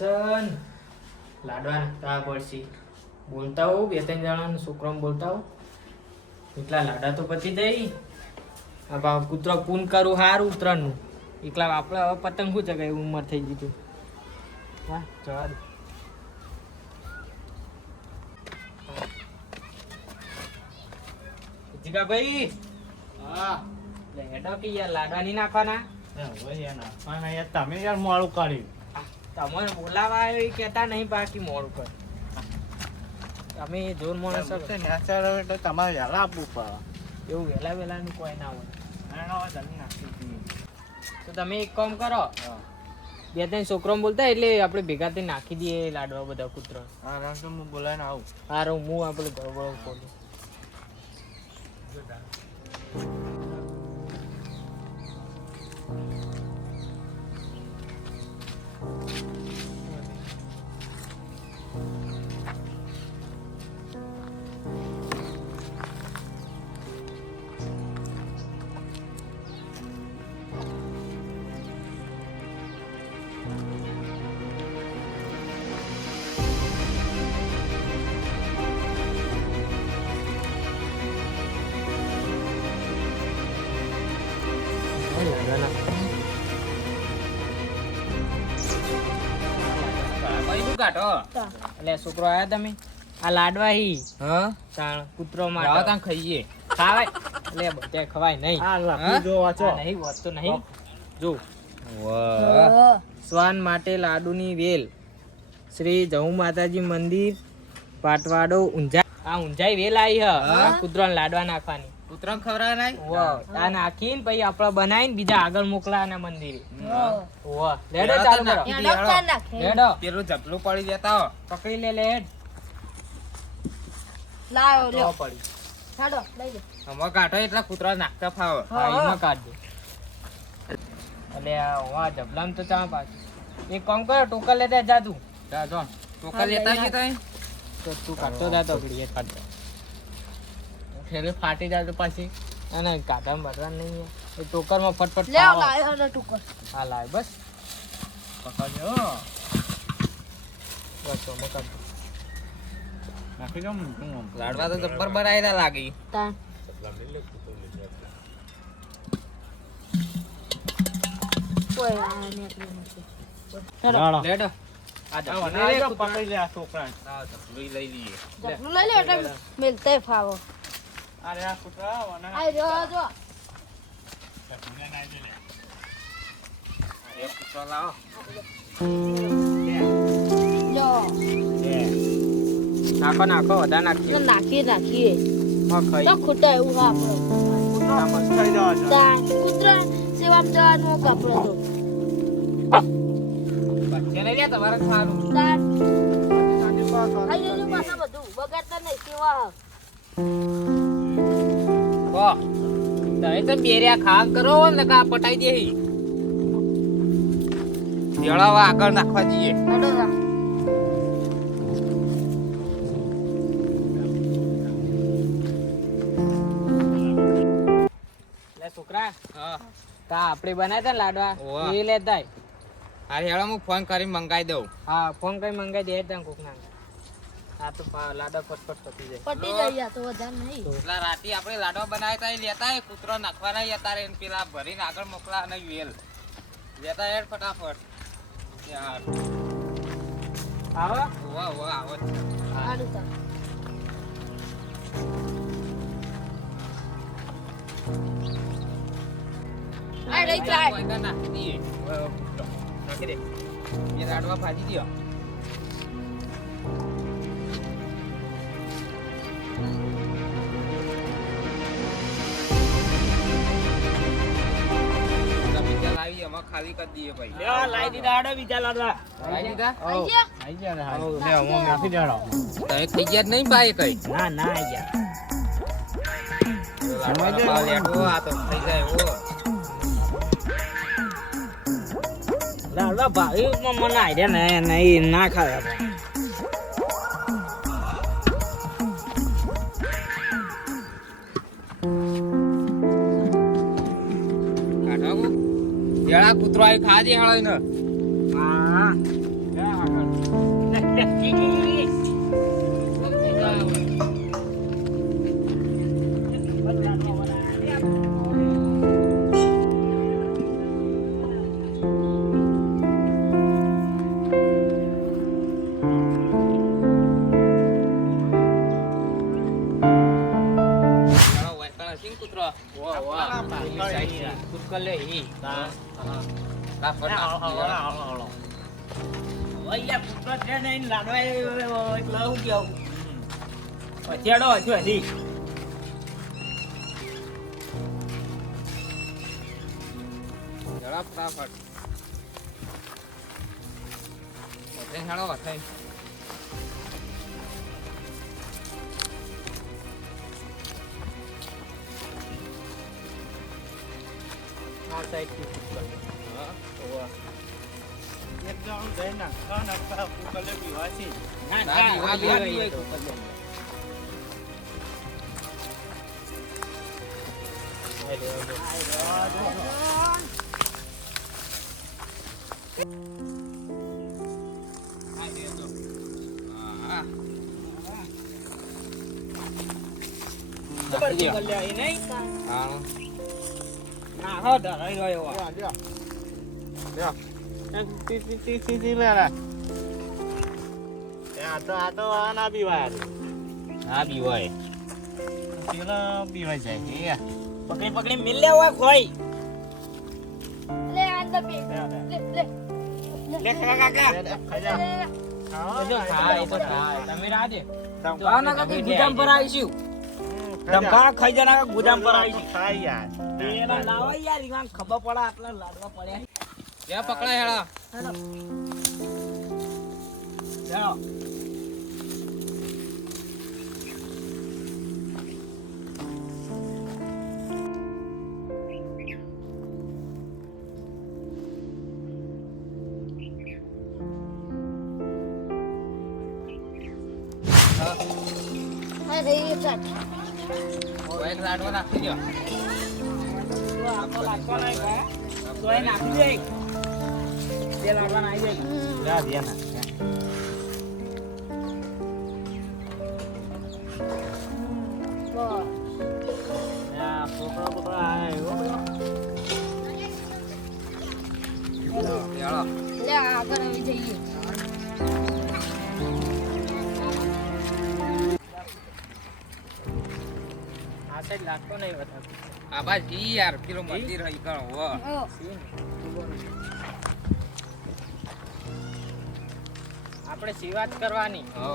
Tension લાડવા નાખતા પડશે. બોલતા હોઉં 2-3 જણાને છોકરાને બોલતા હોઉં એટલા લાડા તો પતી જઈ. હવે કૂતરો પૂન કરું સારું ઉત્તરાયણનું. એકલા આપણે હવે પતંગ શું ચગાવી ઉંમર થઈ ગઈ તું. હા જવા દે. જીગાભાઈ હા લે હેડો કે યાર લાડવા નહીં નાખવાના. તમે યાર મોડું કાઢ્યું. તમને બોલાવા આવ્યો એ કહેતા નહીં બાકી મોડું કર. તમે જોર માણસ છો. એટલે તમારે વહેલા આપવું પડે. એવું વહેલા વહેલાનું કોઈ ના હોય. એનો હવે જલ્દી નાખી દઈએ. તો તમે એક કામ કરો, 2-3 છોકરાને બોલતા એટલે આપણે ભેગા થઈને નાખી દઈએ લાડવા બધા કૂતરો. હા રામ તો હું બોલાવીને આવું. હારું હું આપણે ગળબળ ખોલું. એટલે છોકરો આયા તમે આ લાડવા હી તાણ કૂતરો માટે ખાઈએ ખાવાય એટલે બધા ખવાય નહીં. હા લખી જો વાંચો. આ નહીં વાત તો નહીં જો શ્વાન માટે લાડુની વેલ શ્રી જહુ માતાજી મંદિર પાટવાડો ઊંઝા. આ ઊંઝાઈ વેલ આવી હ કૂતરાને લાડવા નાખવાની. કૂતરાને ખવડાવે નહીં. આ નાખીને પછી આપણે બનાવીને બીજા આગળ મોકલાવાના મંદિરે. લેડો ચાલુ કરો. લેડો પેલું જપલું પડી જતા હો. પકડી લે લેડ. લાવો તો લ્યો પડી હાડો લઈ લે અમાર કાઢો એટલા કૂતરા નાખતા ફાવે. હા એમાં કાઢ દે. એટલે આ જબલામ તો ચા પાછું એક કામ કરો ટોકર લેતા જા તું. જા જો ટોકા લેતા આવીએ તઈ. તો તું કાઢતો જાતો ઘડીએ કાઢતો. ફેરે ફાટી જાય તો પાછી. અને કાઢામાં ભરવા નહીં એ ટોકરમાં ફટફટ લેવ ખાવા. લાવ્યો ને ટુકર હા લાવ બસ પકડજો. બસ તો મકાન નાખી દો. લાડવા તો જબ્બર બનાવેલા લાગી. તા કોઈ આ ને લેડો આ જબલું પકડી લે આ છોકરાને. હા જપલું લઈ લઈએ. જપલું લઈ લે એટલે મિલતે ફાવો અરે આ કૂતરા આઈ જો જો એક કૂતરો લાવો. જો નાખો નાખો વધારે નાખજો. નાખીએ હા ખાઈ તો ખોટા એવું હા આપણો તા કૂતરા સેવામ જવાનું કપડો તો બચ્ચા લઈ લે તમારે સારું. તા આઈ જો પાછા બધું બગાડતા નહીં સેવા વાહ તમે તો બેરિયા ખાવા કરો ને કા પટાઈ દે. જળાવા આગળ નાખવા જઈએ. હાડો જા લે છોકરા હા તા આપણે બનાવ્યા તા લાડવા ઓવા. એ લેતા અરે હેળો હું ફોન કરીને મંગાવી દઉં. હા ફોન કઈ મંગાઈ દે ત્યાં કોક ના. આ તો લાડવા ફટફટ પતી જાય. પટી જાય તો વધારે નહીં એટલા રાતી આપણે લાડવા બનાવ્યા તા લેતા એ કૂતરો નાખવાના હતા રે પેલા ભરીને આગળ મોકલા અને વેલ લેતા હેડ ફટાફટ. યાર આવો ઓવા ઓવા આવો જ છે. હાડો તા આ રહી જાય કોઈ કા નાખી દઈએ. નાખી દે. એ લાડવા ભાજી દ્યો. બીજા લાવી એમાં ખાલી કરી દઈએ ભાઈ. લાવી દીધા આડો બીજા લાડવા. લાવી દીધા? આઈ ગયા આઈ ગયા ને હાલ. લે હું નાખી દેડો. તમે થઈ ગયા જ નહીં ભાઈ કઈ. ના ના આઈ ગયા. લાડવાનો ભાવ લેટવો આ તો થઈ જાય એવો. લાડવા ભાઈ મને આઈડિયા ને નહીં ના ખાય. કાઢો જેડા કૂતરો આવી ખાજે હેળો ને. હા ચાલો, વાયકણ હશે ને કૂતરો? કૂતકલ લે ઈ. લા, ફટ નાખી જરા ફટાફટ. વધે હેડો, વધે. આ સાઈડ થી કૂતકલ લે. હા. આ બી હોય. હા. કૂતકલ લે ઈ નહીં. હા. ના હો ધરાઈ રહ્યો આ. હા બી હોય. પકડી પકડી મિલ લે હોય ખોઈ. લે અંદર બે લે લે કાકા. એ તો ખાય, એ તો ખાય. તમે રાજે. આવ ના કાકા ગુદામ પર આવીશું. ધમકા ખાઈ જણા ગુદામ પર આવીશું. એના લાવા યાર ઈવાન ખબર પડે આટલા લાડવા પડ્યા. ક્યાં પકડાય હેડા? ચાલો. હા રહી ચાટ એક લાડવા નાખી દો. આખો લાગતો નહીં ભાઈ. તો એ નાખી દે. બે લાડવા નાખી દે. હેડો. લે આગળ આવી જઈએ આ સાઈડ લાગતો નહીં વધારે. આ બાજુ ઈ યાર પેલો મંદિર હઈ કણ હો. ઓ આપણે શિવાત કરવાની. હો.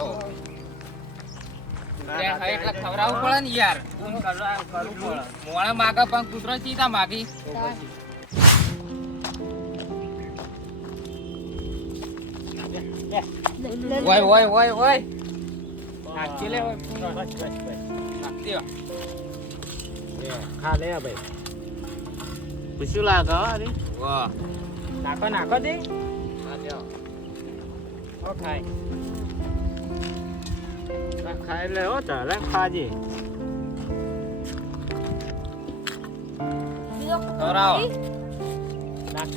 ત્યાં હઈ એટલે ખવડાવવું પડે ને યાર. કરવું પડે. મોણા માગે પણ કૂતરો ચીતા માગી. તો પછી ઓય ઓય ઓય ઓય. નાખી લે હવે. નાખી દો. ખા લે ભાઈ. પૂછ્યું લાગે અરે વાહ. નાખો નાખો દે. આ લ્યો. ઓ ખાય. ખાઈ લે હો ચાલે ખાજે બીજો ખવડાવો.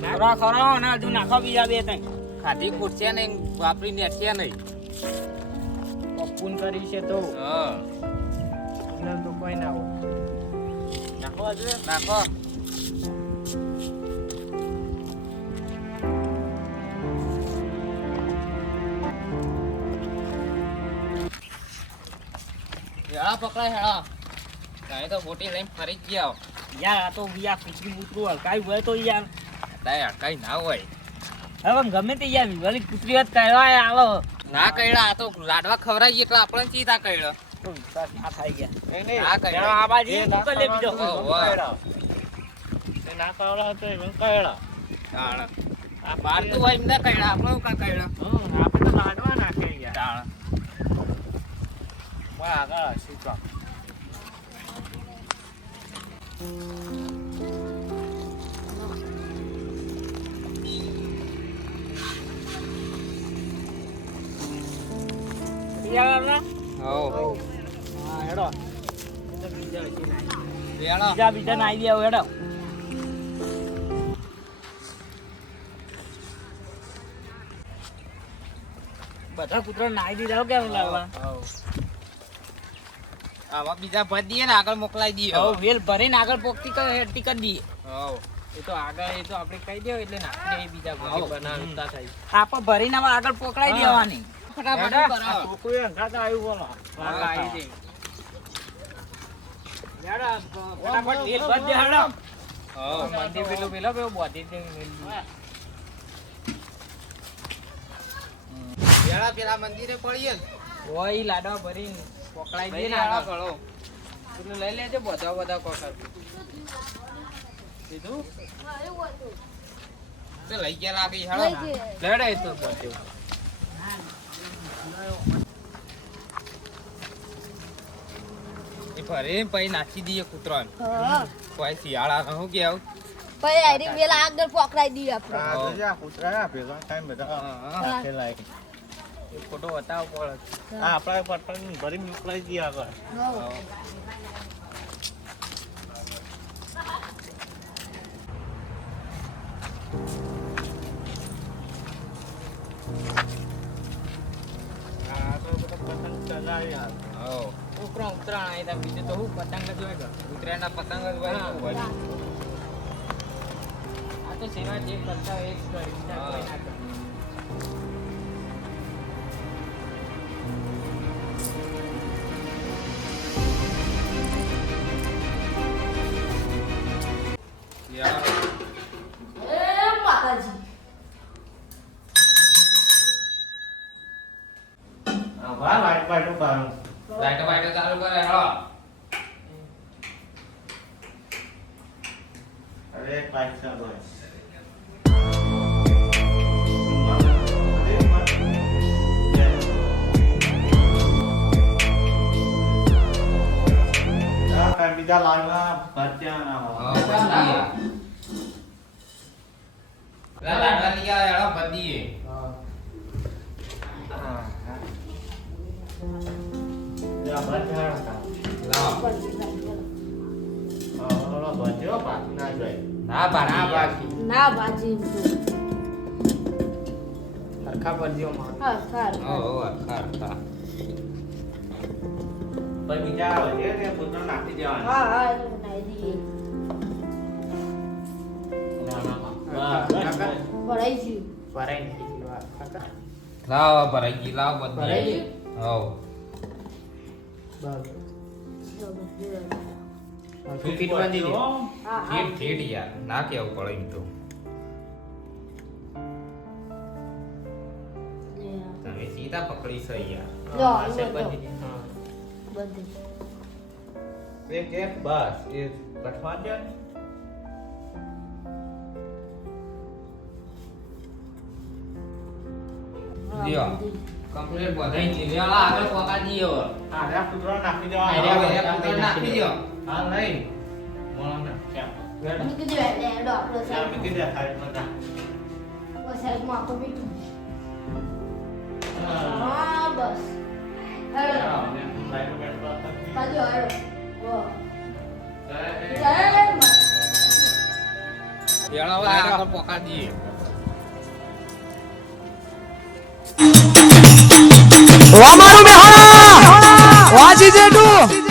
ખરા ખરા ને હજુ નાખો બીજા બે ત્રણ. ખાધી ખૂટશે ને વાપરી નેઠશે નહીં. પપ્પુન કરી છે તો હા. અંદર તો કોઈ ના હોય. નાખો હજુ. નાખો. હેળા પકડાય હેળા. કાંઈ તો બોટી લઈને ફરી જ ગયા. યાર આ તો યાર કૂતરું બૂતરું હલકાઈ હોય તો યાર તાય અટકાઈ ના હોય. હવે ગમે તે યાર વિવાલી કૂતરી હોત કહેવાય આવો ના કઈડા આ તો લાડવા ખવડાવીએ એટલે આપણે ચીતા કઈડા. તો વિશ્વાસ ના થાય ગયા. ના ચાલો કઈડા. આ બાજુ કૂતર લે બીજો. ના ખાવડા તો એમ કહેડા તાણ. આ બહાર તો હોય એમને કઈડા આપણે કા કઈડા. આપણે તો લાડવા નાખે યાર તાણ. આગળ શું કામ યાર આપણા હો. હા હેડો. એ તો બીજા હજી ના વેણો. બીજા ના આવી ગયા હેડો. બધા કૂતરા નાઈ દીધા કે લાવવા આમાં બીજા ભર દઈએ ને આગળ મોકલાઈ દઈએ હવે વેલ ભરીને આગળ પોકતી હેરતી કરી દઈએ હવ એ તો આગળ એ તો આપણે કહી દેવું એટલે નાખી દઈએ બીજા ભાઈ બનાવતા થાય આપણે ભરીને હવે આગળ પોકડાઈ દેવાની ફટાફટ કરાવો. કોઈ અંગાત આવ્યું બોલો હા, આવી જઈએ. યાર, ફટાફટ વેલ ભર દે હાલો. મંદિર પેલું પેલો બોધી દે પેલા પેલા મંદિરે પડીએ ને ઓય ઈ લાડવા ભરીને પકડાઈ દે ને આગળ એટલે લઈ લેજો બધા કોકર કીધું હા, એવું હતું. તો લઈ ગયા લાગે હાલો લઈ ગયા. લડાય તો બધું એ ભરે પછી નાખી દઈએ કૂતરાને હા. કોઈ શિયાળા શું કે આવું પછી આરી વેલા આગળ પકડાઈ દઈએ આપણે. આ જોજે આ કૂતરા ભેગા થાય બધા રાખેલા છે. એ ફોટો બતાવો પડે આ આપણે પટન ભરી મોકલાઈ દઈએ આગળ હા. આ આપણે બધા પતંગ ચગાવી હાલ હવ ઉત્તરાયણ આવી તા બીજું તો હું પતંગ જ હોય કે ઉતરેના પતંગ જ હોય હા. શું હોય? આ તો સેવા જે કરતા હોય એ જ કરે બીજા કોઈ ના કરે. શિયાળા એ માતાજી. આ વા લાઈટ બાઈટ બાર લાઈટો બાઈટો ચાલુ કરે હાલો અરે પાઇપ ચાલુ હોય બીજા લાઈવમાં ભરત્યા ના હોય લાડવા લઈ આવે હાલો બધીએ ત્યાં ભરત્યા હતા લાવો ભરત્યો પાછું ના જાય ના બાકી ના બાજી એમ તો. હરખા પર દ્યો માં હા, સારું. ખા પછી બીજા આવે છે તે પોતાને નાખી દેવાના હા, હા, એ તો બનાવી દઈએ. ભરાઈ ગયું. ભરાઈ નાખી વાત કાકા લાવો ભરાઈ ગઈ લાવો ભરાઈ બધી ગયું? હવ બરાબર ફીટ બાંધી દે હા, હા. ઠેઠ ઠેઠ યાર ના કેવું પડે એમ તો તમે સીધા પકડી છે યાર લો, હા, લો, સેટ લો. બાંધી દે હા બધી. એક બસ એ કઠવા દે હા, લ્યો. બધી. કમ્પ્લીટ બધાઈ છે લ્યો આગળ પોકા દીયો આ કૂતરા નાખી અરે, દેવાના અરે. નાખી દો હા નહીં મોણા ક્યાં મૂકી દો, એટલે એડો આપણો ત્યાં સાઈડ. મૂકી દે સાઈડમાં જા. ઓ સાઈડમાં આખો મીઠું. હા. હા, બસ. હેડો. લાઈનમાં બેઠો હતો. બાજુ હેડો. વો. જય જય માતા. યાર હવે આગળ પોકા દીએ વામારું બેહાડા વાજી જેટું